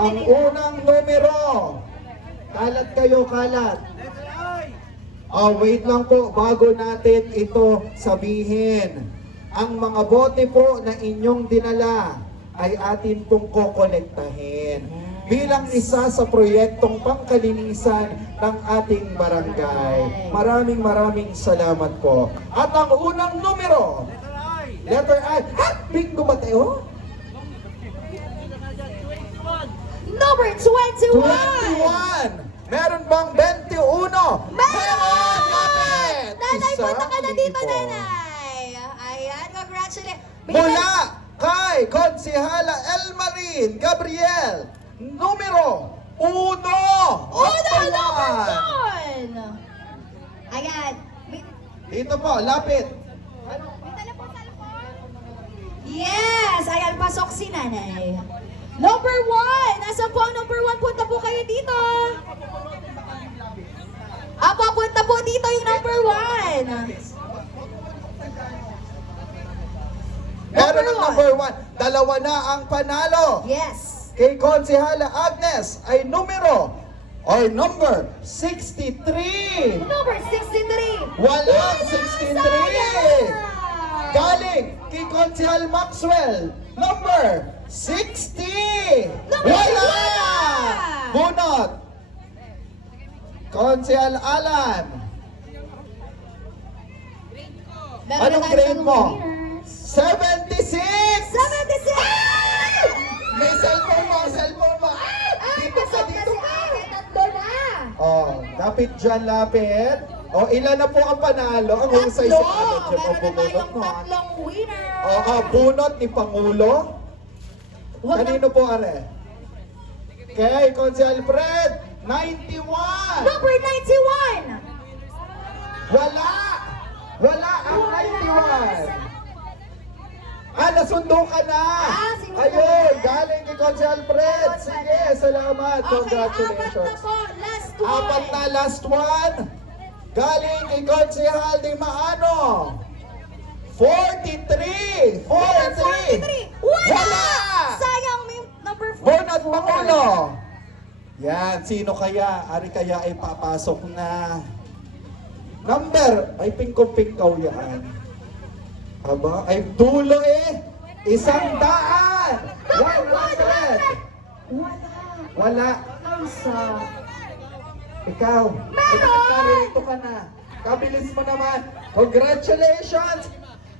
Ang unang numero. Kalat kayo, kalat. Wait lang po, bago natin ito sabihin. Ang mga bote po na inyong dinala ay atin pong kokolektahin bilang isa sa proyektong pangkalinisan ng ating barangay. Maraming salamat po. At ang unang numero, letter I. Bingo ba tayo? Number 21! 21! Meron bang 21? Meron! Lapit! Nanay, Isa, punta ka na dito, libo. nanay. Ayan, congratulations. Mula kay Konsihala Elmarin Gabriel, numero 1! Uno, number 1! Ayan. Dito po, lapit. Yes! Ayan, pasok si nanay. Number 1! Nasaan po ang number 1? Punta po kayo dito. Punta po dito yung number 1. Meron ng number 1. Dalawa na ang panalo. Yes. Kay Konsihala Agnes ay numero or number 63. Number 63. Walang Sayang! 63. Galing kay Konsihal Maxwell, number 60. Number Wala! wala! Bunot. Konsihal Alan. Meron Anong na tayong grade mo? winners. 76! 76! May cellphone mo, cellphone mo. Dito ka, pasok na dito si ka. Ate. Tatlo na. Lapit dyan, lapit. Ilan na po ang panalo? Ang husay Tatlo! sa ano, Meron na bunot tayong mo. tatlong winner. Bunot ni Pangulo. Wag na- Kanino po, are? Kay Konsehal Fred, 91. Number 91. Wala! Wala ang 91. Nasundo ka na! sinundo Ayun, na. galing kay Konsehal Fred. Sige, salamat. Congratulations. Okay, apat na po. Last one. Apat na, last one. Galing kay Konsehal Di Maano. 43! 43! 43. Wala! Wala! Sayang may number 4. Bernard Pangulo! Yan, sino kaya? Ari kaya ay papasok na. Number, ay pingkong-pingkaw yan. Aba, ay dulo eh! 100! 100! Wala. Isa. Ikaw, naririto ka na. Kabilis mo naman. Congratulations!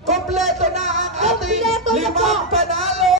Kompleto na ang ating Kompleto na